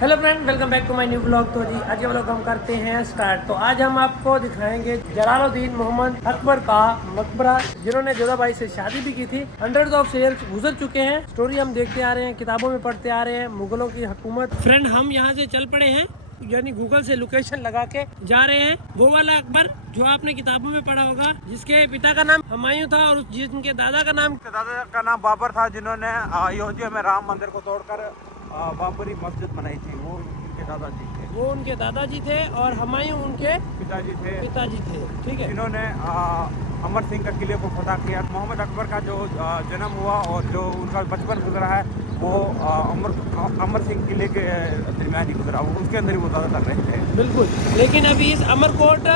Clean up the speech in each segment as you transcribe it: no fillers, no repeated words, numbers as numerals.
Hello friend, welcome back to my new blog. तो जी आज ये ब्लॉग हम करते हैं स्टार्ट। तो आज हम आपको दिखाएंगे जलालुद्दीन मोहम्मद अकबर का मकबरा, जिन्होंने जोधाबाई से शादी भी की थी। हंड्रेड्स ऑफ ईयर्स गुजर चुके हैं। स्टोरी हम देखते आ रहे हैं, किताबों में पढ़ते आ रहे हैं, मुगलों की हुकूमत। फ्रेंड हम यहाँ से चल पड़े हैं, यानी गूगल से लोकेशन लगा के जा रहे हैं। वो वाला अकबर जो आपने किताबों में पढ़ा होगा, जिसके पिता का नाम हुमायूं था और जिनके दादा का नाम बाबर था, जिन्होंने अयोध्या में राम मंदिर को तोड़कर बाबरी मस्जिद बनाई थी। वो उनके दादाजी थे और हुमायूं उनके पिताजी थे। ठीक है, इन्होंने अमर सिंह का किले को फतह किया। मोहम्मद अकबर का जो जन्म हुआ और जो उनका बचपन गुजरा है वो अमर सिंह किले के दरमियान ही गुजरा, उसके अंदर ही वो ज़्यादातर रहे थे। बिल्कुल, लेकिन अभी इस अमरकोट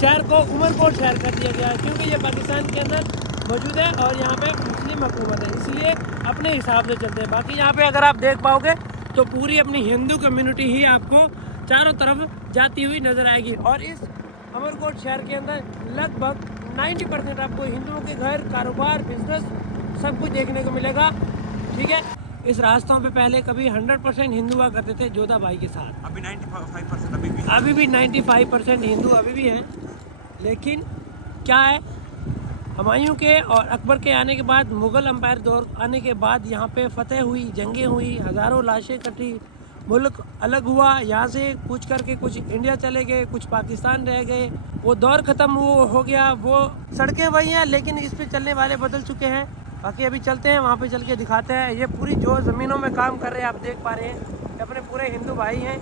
शहर को उमरकोट शहर कर दिया गया है, क्योंकि ये पाकिस्तान के अंदर मौजूद है और यहाँ पे मुस्लिम हुकूमत है, इसलिए अपने हिसाब से चलते हैं। बाकी यहाँ पे अगर आप देख पाओगे तो पूरी अपनी हिंदू कम्युनिटी ही आपको चारों तरफ जाती हुई नजर आएगी। और इस अमरकोट शहर के अंदर लगभग 90% आपको हिंदुओं के घर, कारोबार, बिजनेस सब कुछ देखने को मिलेगा। ठीक है, इस रास्तों पे पहले कभी 100% हिंदू हुआ करते थे जोधाबाई के साथ। अभी 95% अभी भी 95% हिंदू अभी भी हैं। लेकिन क्या है, हुमायूं के और अकबर के आने के बाद, मुग़ल अम्पायर दौर आने के बाद यहाँ पे फतेह हुई, जंगें हुई, हज़ारों लाशें कटी, मुल्क अलग हुआ। यहाँ से कुछ करके कुछ इंडिया चले गए, कुछ पाकिस्तान रह गए। वो दौर ख़त्म हो गया। वो सड़कें वही हैं, लेकिन इस पे चलने वाले बदल चुके हैं। बाकी अभी चलते हैं, वहाँ पे चल के दिखाते हैं। ये पूरी जो ज़मीनों में काम कर रहे हैं आप देख पा रहे हैं, अपने पूरे हिंदू भाई हैं।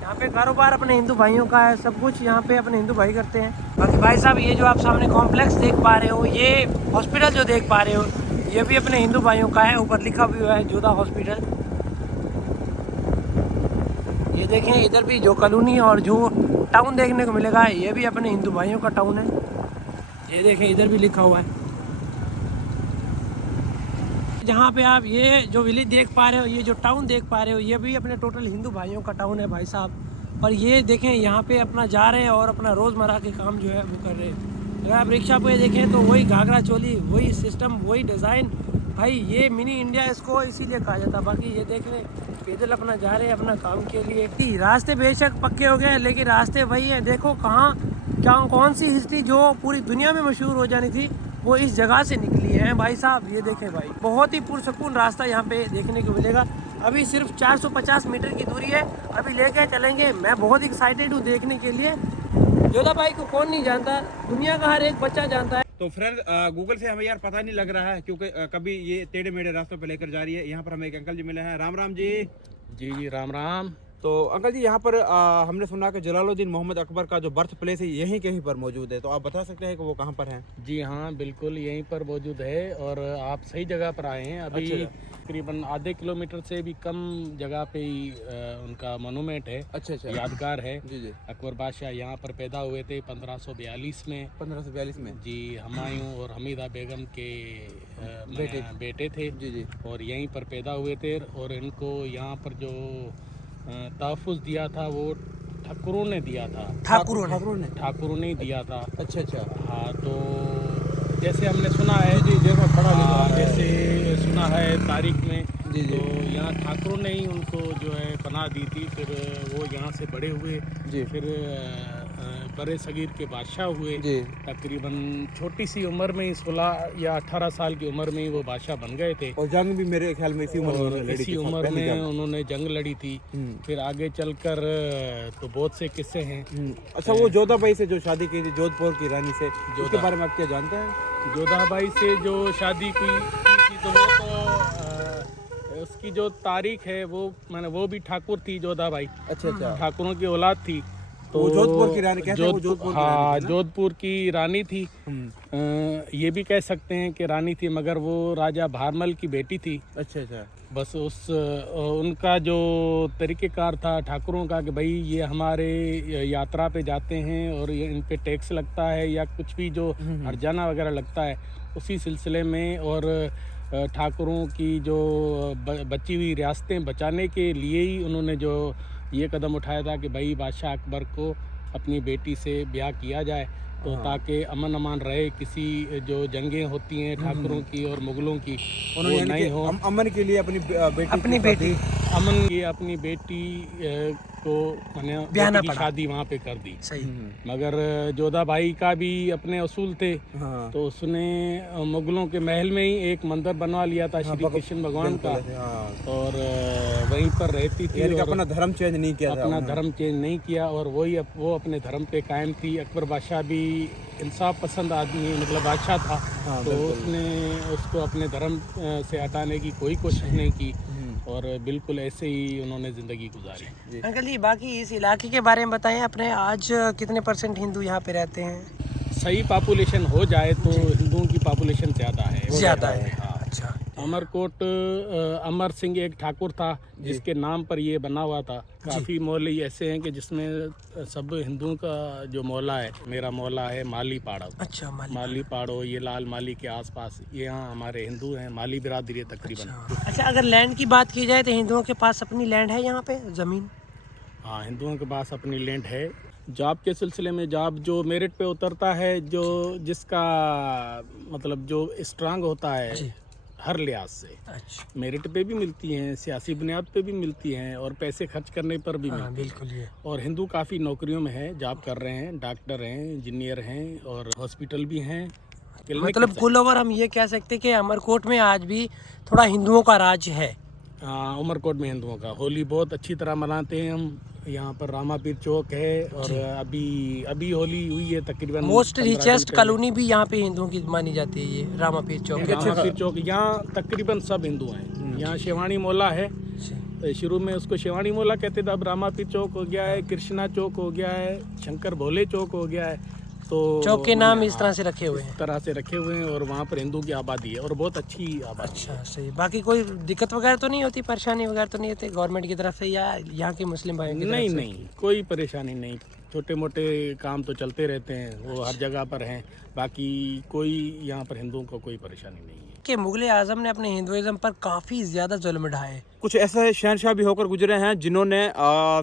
यहाँ पे कारोबार अपने हिंदू भाइयों का है, सब कुछ यहाँ पे अपने हिंदू भाई करते हैं। बाकी भाई साहब, ये जो आप सामने कॉम्प्लेक्स देख पा रहे हो, ये हॉस्पिटल जो देख पा रहे हो, ये भी अपने हिंदू भाइयों का है। ऊपर लिखा भी हुआ है जोधा हॉस्पिटल। ये देखें, इधर भी जो कॉलोनी और जो टाउन देखने को मिलेगा, ये भी अपने हिंदू भाइयों का टाउन है। ये देखें, इधर भी लिखा हुआ है। जहाँ पे आप ये जो विलेज देख पा रहे हो, ये जो टाउन देख पा रहे हो, ये भी अपने टोटल हिंदू भाइयों का टाउन है भाई साहब। और ये देखें, यहाँ पे अपना जा रहे हैं और अपना रोज़मर्रा के काम जो है वो कर रहे हैं। अगर आप रिक्शा पे देखें तो वही घाघरा चोली, वही सिस्टम, वही डिज़ाइन। भाई ये मिनी इंडिया इसको इसीलिए कहा जाता है। बाकी ये देख लें, पैदल अपना जा रहे हैं अपना काम के लिए। रास्ते बेशक पक्के हो गए, लेकिन रास्ते वही हैं। देखो कौन सी हिस्ट्री जो पूरी दुनिया में मशहूर हो जानी थी, वो इस जगह से निकली है भाई साहब। ये देखें भाई, बहुत ही पुरसकून रास्ता यहाँ पे देखने को मिलेगा। अभी सिर्फ 450 मीटर की दूरी है, अभी लेके चलेंगे। मैं बहुत एक्साइटेड हूँ देखने के लिए। जोधाबाई को कौन नहीं जानता, दुनिया का हर एक बच्चा जानता है। तो फ्रेंड, गूगल से हमें यार पता नहीं लग रहा है, क्योंकि कभी ये टेढ़े मेढ़े रास्तों पे लेकर जा रही है। यहाँ पर हमें एक अंकल जी मिले हैं। राम राम जी। जी राम राम। तो अंकल जी, यहाँ पर हमने सुना कि जलालुद्दीन मोहम्मद अकबर का जो बर्थ प्लेस है यहीं कहीं पर मौजूद है, तो आप बता सकते हैं कि वो कहाँ पर है? जी हाँ, बिल्कुल यहीं पर मौजूद है और आप सही जगह पर आए हैं। अभी तकरीबन आधे किलोमीटर से भी कम जगह पे ही उनका मोनूमेंट है। अच्छा, यादगार है। जी। अकबर बादशाह यहाँ पर पैदा हुए थे 1542 में। 1542 में? जी, हुमायूं और हमीदा बेगम के बेटे थे। जी। और यहीं पर पैदा हुए थे और इनको यहाँ पर जो तहफ़्फ़ुज़ दिया था वो ठाकुरों ने दिया था। ठाकुरों ने दिया था। अच्छा। हाँ, तो जैसे हमने सुना है, जैसे सुना है तारीख में, जी। तो यहाँ ठाकुरों ने ही उनको जो है पनाह दी थी। फिर वो यहाँ से बड़े हुए जी। फिर बड़े सगीर के बादशाह हुए। जी। तकरीबन छोटी सी उम्र में ही 16 या 18 साल की उम्र में ही वो बादशाह बन गए थे। और जंग भी मेरे ख्याल में इसी उम्र में उन्होंने जंग लड़ी थी। फिर आगे चलकर तो बहुत से किस्से हैं। अच्छा, वो जोधाबाई से जो शादी की थी, जोधपुर की रानी से, उसके बारे में आप क्या जानते हैं? जोधाबाई से जो शादी की थी, तो वो तो उसकी जो तारीख है वो भी ठाकुर थी जोधाबाई। अच्छा। ठाकुरों की औलाद थी। तो जोधपुर की रानी कहते हैं, वो जोधपुर की रानी थी। ये भी कह सकते हैं कि रानी थी, मगर वो राजा भारमल की बेटी थी। अच्छा। बस उनका जो तरीक़ेकार था ठाकुरों का कि भाई ये हमारे यात्रा पे जाते हैं और ये इन पे टैक्स लगता है या कुछ भी जो हर्जाना वगैरह लगता है, उसी सिलसिले में। और ठाकुरों की जो बची हुई रियासतें बचाने के लिए ही उन्होंने जो ये कदम उठाया था कि भाई बादशाह अकबर को अपनी बेटी से ब्याह किया जाए। तो ताकि अमन अमान रहे, किसी जो जंगें होती हैं ठाकुरों की और मुगलों की वो नहीं हो। अमन के लिए अपनी बेटी अमन की अपनी बेटी को ब्याहना की पड़ा। शादी वहाँ पे कर दी। सही। मगर जोधा भाई का भी अपने असूल थे, हाँ। तो उसने मुगलों के महल में ही एक मंदिर बनवा लिया था श्री कृष्ण भगवान का, और वहीं पर रहती थी, और अपना धर्म चेंज नहीं किया, अपना धर्म चेंज नहीं किया, और वो अपने धर्म पे कायम थी। अकबर बादशाह भी इंसाफ पसंद आदमी मतलब बादशाह था, तो उसने उसको अपने धर्म से हटाने की कोई कोशिश नहीं की, और बिल्कुल ऐसे ही उन्होंने ज़िंदगी गुजारी। अंकल जी बाकी इस इलाके के बारे में बताएं, अपने आज कितने % हिंदू यहाँ पे रहते हैं? सही पॉपुलेशन हो जाए तो हिंदुओं की पॉपुलेशन ज़्यादा है। ज़्यादा है। हाँ। अच्छा। अमरकोट अमर सिंह एक ठाकुर था जिसके नाम पर ये बना हुआ था। काफ़ी मौले ऐसे हैं कि जिसमें सब हिंदुओं का जो मौला है, मेरा मौला है माली पाड़ा। अच्छा। माली पाड़ो, ये लाल माली के आसपास ये यहाँ हमारे हिंदू हैं, माली बिरादरी है तकरीबन। अच्छा, अगर लैंड की बात की जाए तो हिंदुओं के पास अपनी लैंड है यहाँ पे, ज़मीन? हाँ, हिंदुओं के पास अपनी लैंड है। जॉब के सिलसिले में जॉब जो मेरिट पे उतरता है, जो जिसका मतलब जो स्ट्रांग होता है हर लिहाज से, अच्छा, मेरिट पे भी मिलती हैं, सियासी बुनियाद पे भी मिलती हैं, और पैसे खर्च करने पर भी मिलती बिल्कुल ये। हैं। और हिंदू काफ़ी नौकरियों में है, जॉब कर रहे हैं, डॉक्टर हैं, इंजीनियर हैं, और हॉस्पिटल भी हैं। मतलब कुल ओवर हम ये कह सकते हैं कि अमरकोट में आज भी थोड़ा हिंदुओं का राज है। हाँ, उमरकोट में हिंदुओं का होली बहुत अच्छी तरह मनाते हैं हम। यहाँ पर रामापीर चौक है, और अभी होली हुई है तकरीबन। मोस्ट रिचेस्ट कॉलोनी भी यहाँ पे हिंदुओं की मानी जाती है, ये रामापीर चौक। रामापीर चौक यहाँ तकरीबन सब हिंदू हैं। यहाँ शेवाणी मोला है, शुरू में उसको शेवाणी मोला कहते थे, अब रामापीर चौक हो गया है, कृष्णा चौक हो गया है, शंकर भोले चौक हो गया है। तो चौक के नाम इस तरह से रखे हुए हैं, रखे हुए हैं, और वहाँ पर हिंदू की आबादी है, और बहुत अच्छी आबादी। अच्छा, सही। बाकी कोई दिक्कत वगैरह तो नहीं होती, परेशानी वगैरह तो नहीं होती गवर्नमेंट की तरफ से या यहाँ के मुस्लिम भाइयों की तरफ से? नहीं, कोई परेशानी नहीं। छोटे मोटे काम तो चलते रहते हैं, वो हर जगह पर हैं। बाकी कोई यहाँ पर हिंदुओं को कोई परेशानी नहीं है। कि मुगल आजम ने अपने हिंदुइज्म पर काफ़ी ज़्यादा जुल्म ढाए। कुछ ऐसे शहनशाह भी होकर गुजरे हैं जिन्होंने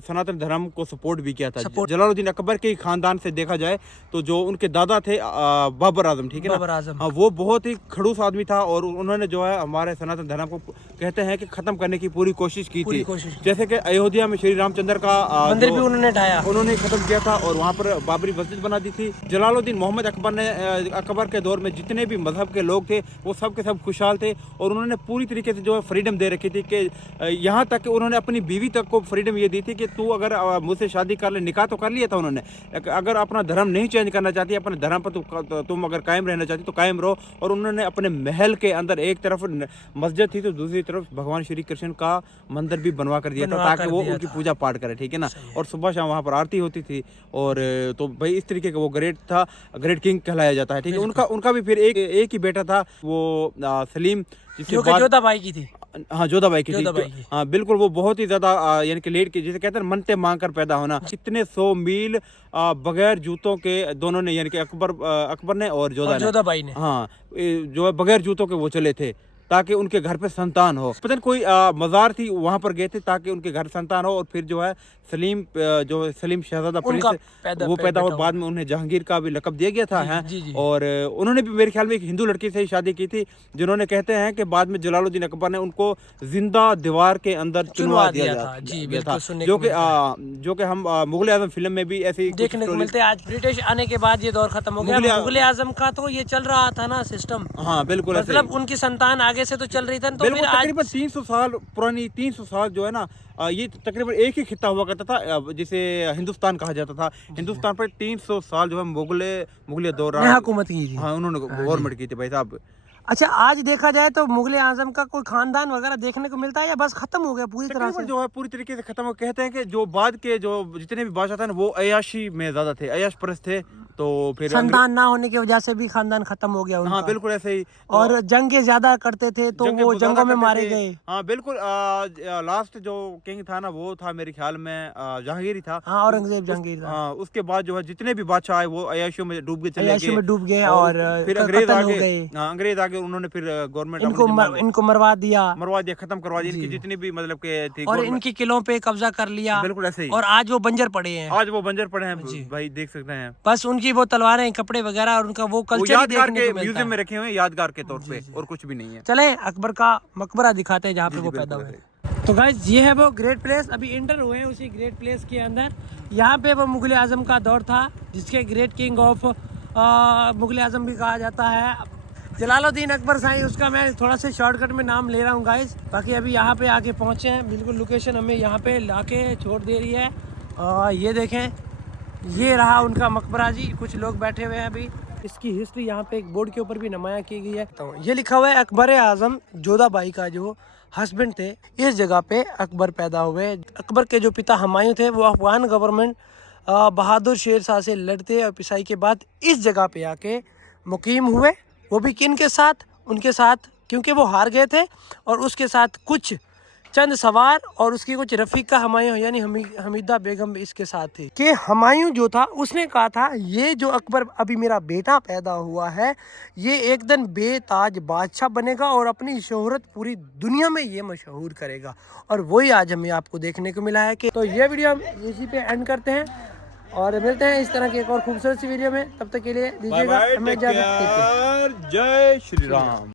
सनातन धर्म को सपोर्ट भी किया था। जलालुद्दीन अकबर के खानदान से देखा जाए तो जो उनके दादा थे बाबर आजम, ठीक है ना, बाबर आजम, हाँ, वो बहुत ही खड़ूस आदमी था, और उन्होंने जो है हमारे सनातन धर्म को कहते हैं कि खत्म करने की पूरी कोशिश की थी। जैसे कि अयोध्या में श्री रामचंद्र का मंदिर भी उन्होंने ढाया, उन्होंने खत्म किया था, और वहाँ पर बाबरी मस्जिद बना दी थी। जलालुद्दीन मोहम्मद अकबर के दौर में जितने भी मजहब के लोग थे वो सब के सब खुशहाल थे, और उन्होंने पूरी तरीके से जो है फ्रीडम दे रखी थी कि यहाँ तक कि उन्होंने अपनी बीवी तक को फ्रीडम ये दी थी कि तू अगर मुझसे शादी कर ले, निकाह तो कर लिया था उन्होंने, अगर अपना धर्म नहीं चेंज करना चाहती, अपने धर्म पर तुम अगर कायम रहना चाहती तो कायम रहो। और उन्होंने अपने महल के अंदर एक तरफ मस्जिद थी तो दूसरी तरफ भगवान श्री कृष्ण का मंदिर भी बनवा कर दिया था, ताकि वो उनकी पूजा पाठ करे, ठीक है ना, और सुबह शाम वहाँ पर आरती होती थी। और तो भाई इस तरीके का वो ग्रेट था, ग्रेट किंग कहलाया जाता है, ठीक है। उनका भी फिर एक ही बेटा था, वो सलीम, जिसके बाद जोधा बाई की थी। हाँ, जोधा बाई की थी। हाँ बिल्कुल, वो बहुत ही ज्यादा यानी कि लेट की, जिसे कहते हैं मनते मांग कर पैदा होना। कितने 100 मील बगैर जूतों के दोनों ने, यानी कि अकबर ने और जोधा बाई ने, हाँ, जो है बगैर जूतों के वो चले थे ताकि उनके घर पे संतान हो। पता नहीं कोई मज़ार थी, वहाँ पर गए थे ताकि उनके घर संतान हो। और फिर जो है सलीम शहजादा प्रिंस वो पैदा और बाद में उन्हें जहांगीर का भी लक़ब दिया गया था। हैं और उन्होंने भी मेरे ख्याल में एक हिंदू लड़की से ही शादी की थी, जिन्होंने कहते हैं कि बाद में जलालुद्दीन अकबर ने उनको जिंदा दीवार के अंदर चुनवा दिया था, जो कि हम मुगल आजम फिल्म में भी ऐसी देखने को मिलते हैं। आज ब्रिटिश आने के बाद ये दौर खत्म हो गया। मुगल आजम का तो ये चल रहा था ना सिस्टम, हाँ बिल्कुल, मतलब उनकी संतान आगे से तो चल रही थी, तो फिर तकरीबन 300 साल पुरानी, 300 साल जो है ना, ये तकरीबन एक ही खित्ता हुआ करता था जिसे हिंदुस्तान कहा जाता था। हिंदुस्तान पर 300 साल जो है मुगल दौर हुकूमत की थी, हाँ उन्होंने गवर्नमेंट की थी भाई साहब। अच्छा, आज देखा जाए तो मुगल आजम का कोई खानदान वगैरह देखने को मिलता है या बस खत्म हो गया पूरी तरह से? जो है पूरी तरीके से खत्म हो। कहते हैं कि जो बाद के जो जितने भी बादशाह थे ना, वो अयाशी में ज्यादा थे, अयाश परस्त थे, तो फिर संतान ना होने की वजह से भी खानदान खत्म हो गया उनका। हाँ बिल्कुल ऐसे ही। और जंगे ज्यादा करते थे तो वो जंगों में मारे गए। हाँ बिल्कुल, लास्ट जो किंग था ना वो था मेरे ख्याल में जहांगीर ही था। हाँ, औरंगजेब जहांगीर था। हाँ, उसके बाद जो है जितने भी बादशाह आए वो अयाशियों में डूब गए, और फिर अंग्रेज आगे उन्होंने फिर गवर्नमेंट इनको मरवा दिया, खत्म करवा दिया, इनकी जितनी भी मतलब के थी, और इनके किलों पे कब्जा कर लिया। बिल्कुल ऐसे ही। और आज वो बंजर पड़े हैं, भाई देख सकते हैं। बस उनकी उनकी वो तलवारें, कपड़े वगैरह और उनका वो वो कल्चर यादगार देखने के को मिलता म्यूजियम है। में रखे हुए हैं, यादगार के तौर पे, और कुछ भी नहीं है। चले अकबर का मकबरा दिखाते हैं जहाँ पे वो पैदा बिल्कुल हुए। तो गाइस ये है वो ग्रेट प्लेस, अभी इंटर हुए हैं उसी ग्रेट प्लेस के अंदर। यहाँ पे वो मुगल आजम का दौर था, जिसके ग्रेट किंग ऑफ मुगल आजम भी कहा जाता है, जलालुद्दीन अकबर शाही। उसका मैं थोड़ा सा शॉर्टकट में नाम ले रहा हूँ गाइस। बाकी अभी यहाँ पे आके पहुँचे हैं, बिल्कुल लोकेशन हमें यहाँ पे लाके छोड़ दे रही है। ये देखें, ये रहा उनका मकबरा जी, कुछ लोग बैठे हुए हैं अभी। इसकी हिस्ट्री यहाँ पे एक बोर्ड के ऊपर भी नमाया की गई है। तो ये लिखा हुआ है अकबर आजम जोधाबाई का जो हस्बैंड थे, इस जगह पे अकबर पैदा हुए। अकबर के जो पिता हुमायूं थे वो अफगान गवर्नमेंट बहादुर शेर शाह से लड़ते और पिसाई के बाद इस जगह पे आके मुकीम हुए। वो भी किन के साथ? उनके साथ, क्योंकि वो हार गए थे, और उसके साथ कुछ चंद सवार और उसकी कुछ रफीका हुमायूं यानी हमीदा बेगम भी इसके साथ थी। कि हुमायूं जो था उसने कहा था ये जो अकबर अभी मेरा बेटा पैदा हुआ है ये एक दिन बेताज बादशाह बनेगा और अपनी शोहरत पूरी दुनिया में ये मशहूर करेगा, और वही आज हमें आपको देखने को मिला है। कि तो ये वीडियो हम इसी पे एंड करते हैं और मिलते हैं इस तरह की एक और खूबसूरत सी वीडियो में। तब तक के लिए दीजिएगा हमें इजाजत। जय श्री राम।